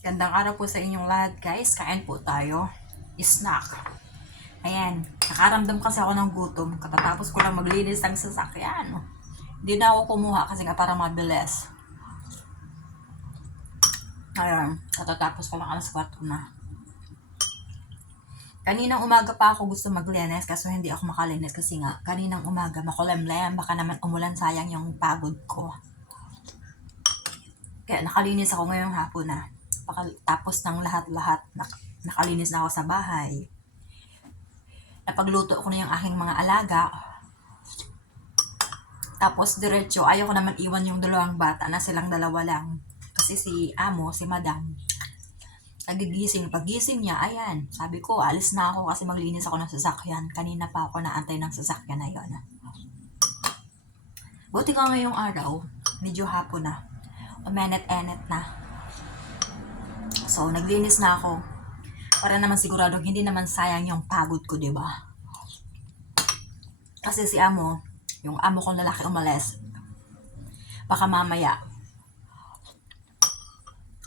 Gandang araw po sa inyong lahat guys. Kain po tayo. Snack. Ayan. Nakaramdam kasi ako ng gutom. Katatapos ko lang maglinis ng sasakyan. Hindi na ako kumuha kasi nga para mabilis. Ayan. Katatapos ko lang alas 4 na. Kaninang umaga pa ako gusto maglinis kaso hindi ako makalinis kasi nga kaninang umaga makulemlem. Baka naman umulan, sayang yung pagod ko. Kaya nakalinis ako ngayong hapon na. Tapos ng lahat-lahat, nakalinis na ako sa bahay. Napagluto ko na yung aking mga alaga. Tapos diretso, ayaw ko naman iwan yung dalawang bata na silang dalawa lang. Kasi si amo, si madam, nagigising. Paggising niya, ayan, sabi ko, alis na ako kasi maglinis ako ng sasakyan. Kanina pa ako naantay ng sasakyan na yun. Buti ka ngayong araw, medyo hapon na. Umenet-enet na. So, naglinis na ako. Para naman siguradong hindi naman sayang yung pagod ko, diba? Kasi si amo, yung amo kong lalaki umalis, baka mamaya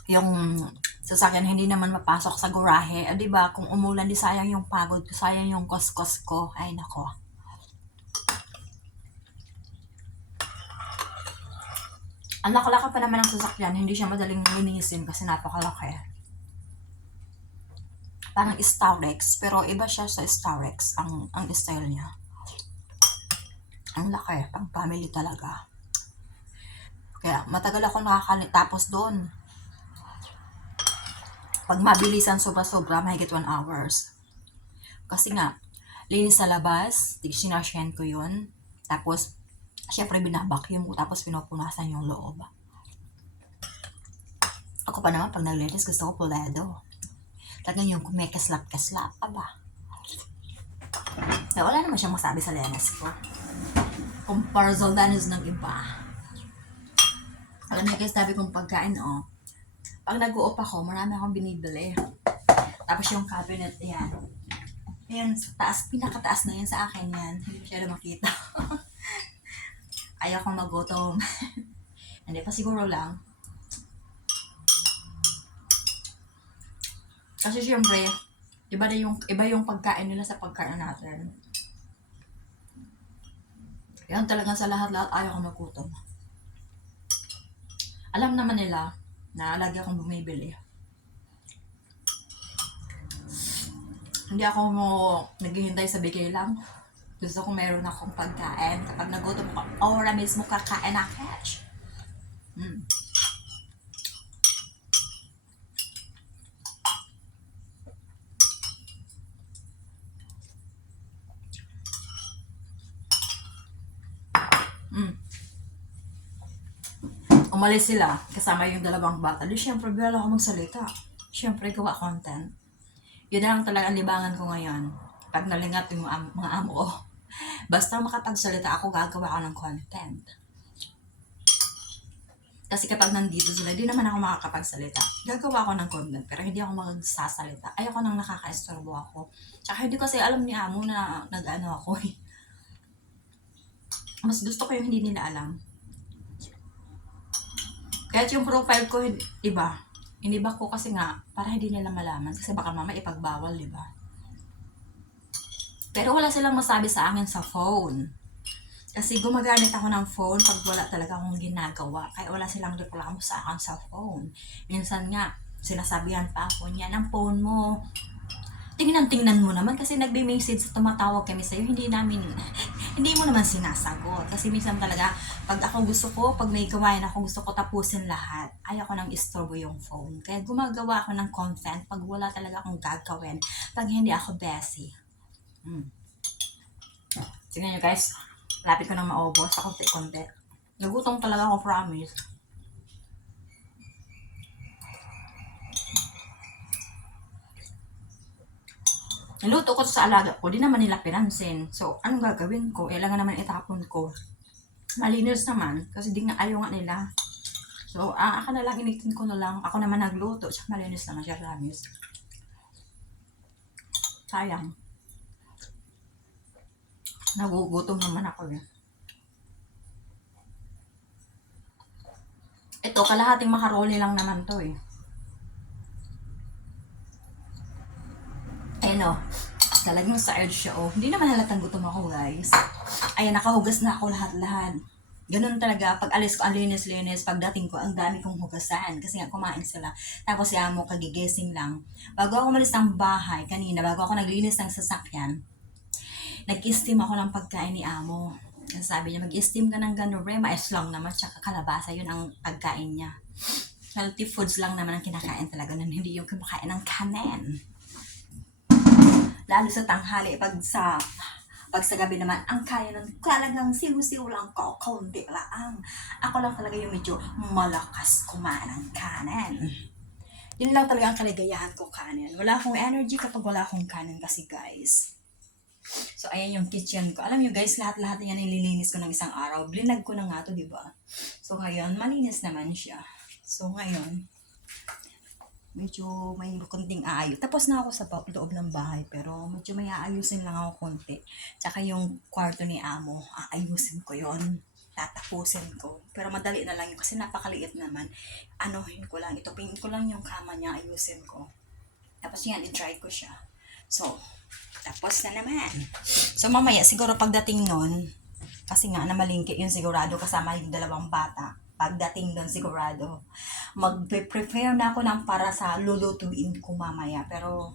yung sasakyan hindi naman mapasok sa garahe. Diba, kung umulan, di sayang yung pagod ko, sayang yung koskos ko. Ay, nako. Ang laki-laki pa naman ng sasakyan, hindi siya madaling linisin kasi napakalaki. Parang Starex, pero iba siya sa Starex, ang style niya. Ang laki, pang family talaga. Kaya matagal ako nakakalitapos doon. Pag mabilisan sobra-sobra, mahigit 1 hours. Kasi nga, linis sa labas, sinasyan ko yun. Tapos, syempre binabacuum ko, tapos pinupunasan yung loob. Ako pa naman, pag naglinis, gusto ko puledo. Talagang yung kumekaslap-kaslap, aba. Kaya wala naman siyang masabi sa linis ko. Kumpara sa linis ng iba. Alam niyo guys, sabi kong pagkain, pag nag-uop ako, marami akong binibili. Tapos yung cabinet, ayan. Ayan, sa taas, pinakataas na yan sa akin yan. Hindi masyado makita. Ayaw kong magutom. Hindi pa siguro lang. Kasi syempre, iba yung pagkain nila sa pagkain natin. Yan talagang sa lahat-lahat ayaw kong magutom. Alam naman nila na lagi akong bumibili. Hindi ako naghihintay sa bigay lang. Gusto ko meron akong pagkain. Kapag nagutom ko, ora mismo kakain na cash. Umalis sila, kasama yung dalawang bata. Di syempre, bala ako magsalita. Syempre, gawa content. Yun na lang talaga ang libangan ko ngayon. Pag nalingat yung mga amo ko. Basta makapagsalita ako, gagawa ako ng content. Kasi kapag nandito sila, di naman ako makakapagsalita. Gagawa ako ng content, pero hindi ako magsasalita. Ayoko nang nakaka-estorbo ako. Tsaka hindi kasi alam ni amo na nag-ano ako eh. Mas gusto ko yung hindi nila alam. Kahit yung profile ko, iba. Iniba ko kasi nga, para hindi nila malaman. Kasi baka mama ipagbawal, di ba? Pero wala silang masabi sa akin sa phone. Kasi gumagamit ako ng phone pag wala talaga akong ginagawa. Kaya wala silang reklamo sa akin sa phone. Minsan nga, sinasabihan pa ako niya ng phone mo. Tingnan mo naman kasi nagbe-message, tumatawag kami sa'yo, hindi mo naman sinasagot. Kasi minsan talaga, pag ako gusto ko, pag may gawain ako, gusto ko tapusin lahat. Ayaw ko nang istorbo yung phone. Kaya gumagawa ako ng content pag wala talaga akong gagawin. Pag hindi ako busy. Tingnan nyo guys, lapit ko nang maubos sa konti-konti. Nagutom talaga ako, promise. Niluto ko sa alaga ko, di naman nila pinansin. So, anong gagawin ko? Kailangan naman itapon ko. Malinis naman, kasi di nga ayaw nga nila. So, ako na lang, initin ko na lang. Ako naman nagluto, tsaka malinis naman siya, promise. Sayang. Nagugutom naman ako eh. Ito, kalahating macaroni lang naman to eh. Ayan o. Talagang sa edge siya o. Hindi naman halatang gutom ako guys. Ayan, nakahugas na ako lahat-lahat. Ganun talaga, pag alis ko, ang linis-linis, pagdating ko, ang dami kong hugasan. Kasi nga, kumain sila. Tapos si amo, kagigising lang. Bago ako umalis ng bahay, kanina, bago ako naglinis ng sasakyan, nag-steam ako ng pagkain ni amo. Sabi niya, mag-steam ka ng ganure, mais lang naman, tsaka kalabasa, yun ang pagkain niya. Healthy foods lang naman ang kinakain talaga, hindi yung kumakain ng kanin. Lalo sa tanghali, pag sa gabi naman, ang kaya nun, talagang siw-siw lang ko, kaunti lang. Ako lang talaga yung medyo malakas kumain ng kanin. Yun lang talaga ang kaligayahan ko, kanin. Wala akong energy kapag wala akong kanin kasi guys. So, ayan yung kitchen ko. Alam nyo guys, lahat-lahat yan nililinis ko ng isang araw. Blinag ko na nga to, diba? So, ngayon, malinis naman siya. So, ngayon, medyo may kunting aayos. Tapos na ako sa loob ng bahay, pero medyo may aayusin lang ako konti. Tsaka yung kwarto ni amo, aayusin ko yon, tatapusin ko. Pero madali na lang yun kasi napakaliit naman. Anuhin ko lang, itupin ko lang yung kama niya, ayusin ko. Tapos yan, i-try ko siya. So, tapos na naman. So, mamaya, siguro pagdating nun, kasi nga, namalingki yun sigurado kasama yung dalawang bata. Pagdating doon sigurado, mag-prepare na ako ng para sa lulutuin ko mamaya. Pero,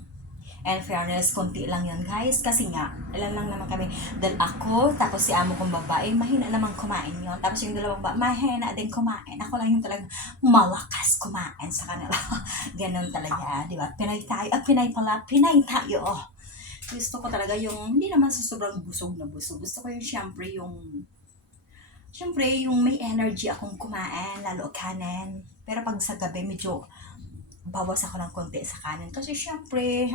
and fairness, konti lang yan guys. Kasi nga, ilan lang naman kami. Dahil ako, tapos si amo kong babae, mahina naman kumain yun. Tapos yung dalawang mahina din kumain. Ako lang yung talagang malakas kumain sa kanila. Ganon talaga, di ba? Pinay tayo, Pinay pala, Pinay tayo. Gusto ko talaga yung, hindi naman sa sobrang busog na busog. Gusto ko yung syempre yung may energy akong kumain, lalo kanin. Pero pag sa gabi, medyo bawas ako ng konti sa kanin. Kasi syempre,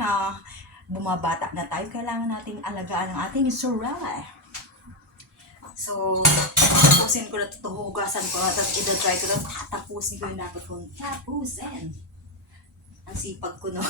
bumabata na tayo, kailangan nating alagaan ang ating surala. So, tapusin ko na ito, hugasan ko na, tapos i-try ko na, tapusin ko yung dapat kong tapusin. Ang sipag ko, no?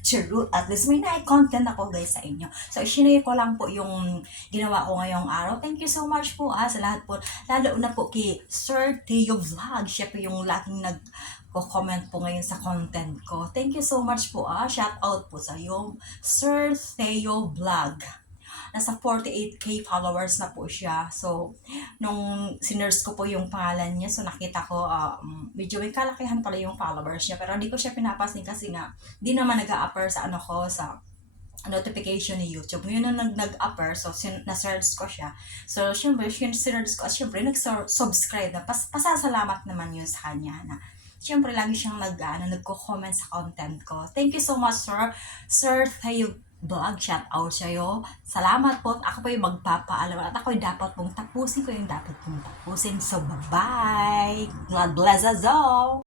Charot. At least may na-content ako guys sa inyo. So, i-share ko lang po yung ginawa ko ngayong araw. Thank you so much po sa lahat po. Lalo na po kay Sir Theo Vlog. Siya po yung laging nag-comment po ngayon sa content ko. Thank you so much po. Shout out po sa iyo, Sir Theo Vlog. Nasa 48k followers na po siya. So, nung sinurse ko po yung pangalan niya, so nakita ko, medyo may kalakihan pala yung followers niya. Pero hindi ko siya pinapansin kasi nga, di naman nag-a-upper sa sa notification ni YouTube. Yun ang nag-upper, so na-search ko siya. So, syempre, sinerge ko, at syempre, nag-subscribe na. Pasasalamat naman yun sa kanya na syempre, lagi siyang nagko-comment sa content ko. Thank you so much, Sir Theo Vlog. Shout out sa'yo. Salamat po. Ako po yung magpapaalam. At ako yung dapat mong tapusin ko yung dapat mong tapusin. So, bye-bye. God bless us all.